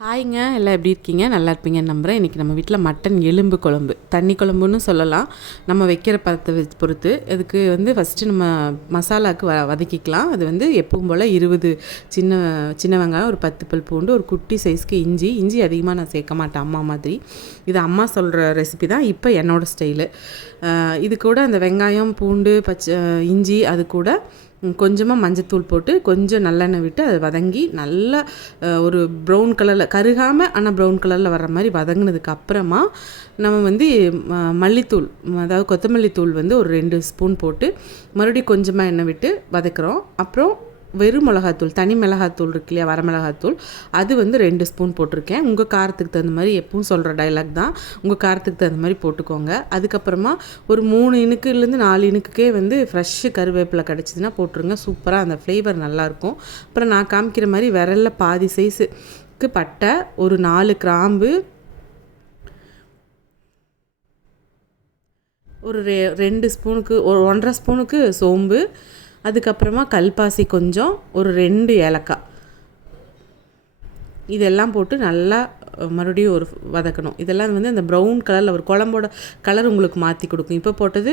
ஹாய்ங்க, எல்லாம் எப்படி இருக்கீங்க? நல்லா இருப்பீங்கன்னு நம்புகிறேன். இன்றைக்கி நம்ம வீட்டில் மட்டன் எலும்பு குழம்பு, தண்ணி குழம்புன்னு சொல்லலாம். நம்ம வைக்கிற பதத்தை பொறுத்து. இதுக்கு ஃபஸ்ட்டு நம்ம மசாலாவுக்கு வதக்கிக்கலாம். அது எப்பவும் போல் 20 சின்ன சின்ன வெங்காயம், ஒரு 10 பல் பூண்டு, ஒரு குட்டி சைஸ்க்கு இஞ்சி அதிகமாக நான் சேர்க்க மாட்டேன், அம்மா மாதிரி. இது அம்மா சொல்கிற ரெசிபி தான், இப்போ என்னோடய ஸ்டைலு. இது கூட அந்த வெங்காயம், பூண்டு, இஞ்சி, அது கூட கொஞ்சமாக மஞ்சத்தூள் போட்டு கொஞ்சம் நல்லெண்ணெய் விட்டு அதை வதங்கி நல்லா ஒரு ப்ரௌன் கலரில் கருகாமல் ஆனால் ப்ரௌன் கலரில் வர்ற மாதிரி வதங்கினதுக்கு அப்புறமா நம்ம மல்லித்தூள், அதாவது கொத்தமல்லி தூள் ஒரு 2 ஸ்பூன் போட்டு மறுபடியும் கொஞ்சமாக எண்ணெய் விட்டு வதக்குறோம். அப்புறம் வெறும் மிளகாத்தூள், தனி மிளகாத்தூள் இருக்கு இல்லையா, வரமிளகாத்தூள், அது 2 ஸ்பூன் போட்டிருக்கேன். உங்கள் காரத்துக்கு தகுந்த மாதிரி, எப்பவும் சொல்கிற டைலாக் தான், உங்கள் காரத்துக்கு தகுந்த மாதிரி போட்டுக்கோங்க. அதுக்கப்புறமா ஒரு 3 இனுக்குலேருந்து 4 இனுக்குக்கே ஃப்ரெஷ்ஷு கருவேப்பிலை கிடச்சிதுன்னா போட்டுருங்க. சூப்பராக அந்த ஃப்ளேவர் நல்லாயிருக்கும். அப்புறம் நான் காமிக்கிற மாதிரி விரலில் பாதி சைஸுக்கு பட்டை, ஒரு 4 கிராம்பு, ஒரு 2 ஸ்பூனுக்கு, ஒரு 1.5 ஸ்பூனுக்கு சோம்பு, அதுக்கப்புறமா கல்பாசி கொஞ்சம், ஒரு 2 ஏலக்காய், இதெல்லாம் போட்டு நல்லா மறுபடியும் ஒரு வதக்கணும். இதெல்லாம் அந்த ப்ரௌன் கலரில் ஒரு குழம்போட கலர் உங்களுக்கு மாற்றி கொடுக்கும். இப்போ போட்டது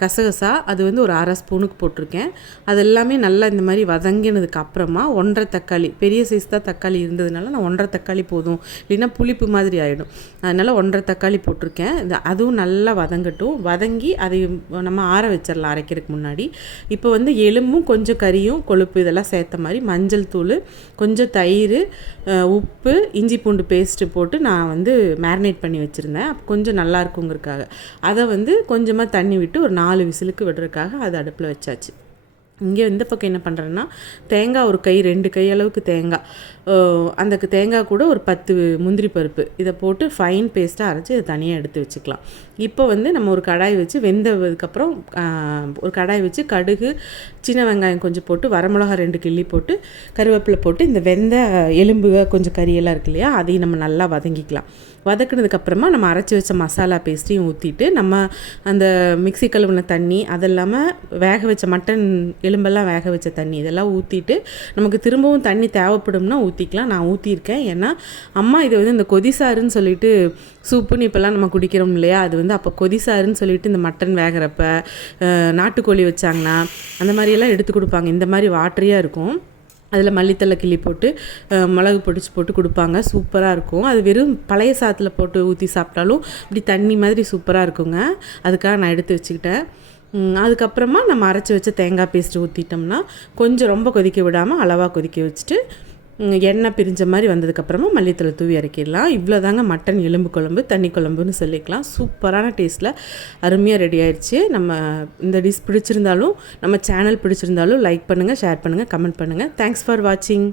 கசகசா, அது ஒரு 1/2 ஸ்பூனுக்கு போட்டிருக்கேன். அது எல்லாமே நல்லா இந்த மாதிரி வதங்கினதுக்கு அப்புறமா 1.5 தக்காளி, பெரிய சைஸ் தான் தக்காளி இருந்ததுனால நான் 1.5 தக்காளி போதும், இல்லைன்னா புளிப்பு மாதிரி ஆகிடும். அதனால் 1.5 தக்காளி போட்டிருக்கேன். அதுவும் நல்லா வதங்கட்டும். வதங்கி அதை நம்ம ஆற வச்சிடலாம் அரைக்கிறதுக்கு முன்னாடி. இப்போ எலும்பும் கொஞ்சம் கறியும் கொழுப்பு இதெல்லாம் சேர்த்த மாதிரி மஞ்சள் தூள், கொஞ்சம் தயிர், உப்பு, இஞ்சி பூண்டு பேஸ்ட்டு போட்டு நான் மேரினேட் பண்ணி வச்சுருந்தேன். அப்போ கொஞ்சம் நல்லா இருக்குங்கிறதுக்காக அதை கொஞ்சமாக தண்ணி விட்டு ஒரு 4 விசிலுக்கு விடுறதுக்காக அதை அடுப்பில் வச்சாச்சு. இங்கே இந்த பக்கம் என்ன பண்ணுறேன்னா, தேங்காய் ஒரு கை, 2 கை அளவுக்கு தேங்காய், அந்த தேங்காய் கூட ஒரு 10 முந்திரி பருப்பு, இதை போட்டு ஃபைன் பேஸ்ட்டாக அரைச்சி இதை தனியாக எடுத்து வச்சுக்கலாம். இப்போ நம்ம ஒரு கடாய் வச்சு வெந்ததுக்கப்புறம் ஒரு கடாய் வச்சு கடுகு, சின்ன வெங்காயம் கொஞ்சம் போட்டு, வரமிளகா 2 கிள்ளி போட்டு, கருவேப்பிலை போட்டு, இந்த வெந்த எலும்பு கொஞ்சம் கறியெல்லாம் இருக்கு இல்லையா, அதையும் நம்ம நல்லா வதங்கிக்கலாம். வதக்குனதுக்கப்புறமா நம்ம அரைச்சி வச்ச மசாலா பேஸ்ட்டையும் ஊற்றிட்டு, நம்ம அந்த மிக்ஸி கழுவின தண்ணி, அதெல்லாமல் வேக வச்ச மட்டன் எலும்பெல்லாம் வேக வச்ச தண்ணி இதெல்லாம் ஊற்றிட்டு, நமக்கு திரும்பவும் தண்ணி தேவைப்படும்னா ஊற்றிக்கலாம். நான் ஊற்றிருக்கேன். ஏன்னா அம்மா இதை இந்த கொதிசாருன்னு சொல்லிட்டு, சூப்புன்னு இப்போல்லாம் நம்ம குடிக்கிறோம் இல்லையா, அது அப்போ கொதிசாருன்னு சொல்லிட்டு இந்த மட்டன் வேகிறப்ப நாட்டுக்கோழி வச்சாங்கன்னா அந்த மாதிரியெல்லாம் எடுத்து கொடுப்பாங்க. இந்த மாதிரி வாட்டரியாக இருக்கும். அதில் மல்லித்தலை கிள்ளி போட்டு மிளகு பொடிச்சு போட்டு கொடுப்பாங்க. சூப்பராக இருக்கும். அது வெறும் பழைய சாதத்தில் போட்டு ஊற்றி சாப்பிட்டாலும் இப்படி தண்ணி மாதிரி சூப்பராக இருக்குங்க. அதுக்காக நான் எடுத்து வச்சுக்கிட்டேன். அதுக்கப்புறமா நம்ம அரைச்சி வச்ச தேங்காய் பேஸ்ட்டு ஊற்றிட்டோம்னா கொஞ்சம் ரொம்ப கொதிக்க விடாமல் அளவாக கொதிக்க வச்சுட்டு எண்ணெய் பிரிஞ்ச மாதிரி வந்ததுக்கப்புறமா மல்லித்தலை தூவி இறக்கிடலாம். இவ்வளோ தாங்க மட்டன் எலும்பு குழம்பு, தண்ணி குழம்புன்னு சொல்லிக்கலாம். சூப்பரான டேஸ்ட்டில் அருமையாக ரெடி ஆயிடுச்சு. நம்ம இந்த டிஷ் பிடிச்சிருந்தாலும், நம்ம சேனல் பிடிச்சிருந்தாலும் லைக் பண்ணுங்கள், ஷேர் பண்ணுங்கள், கமெண்ட் பண்ணுங்கள். தேங்க்ஸ் ஃபார் வாட்சிங்.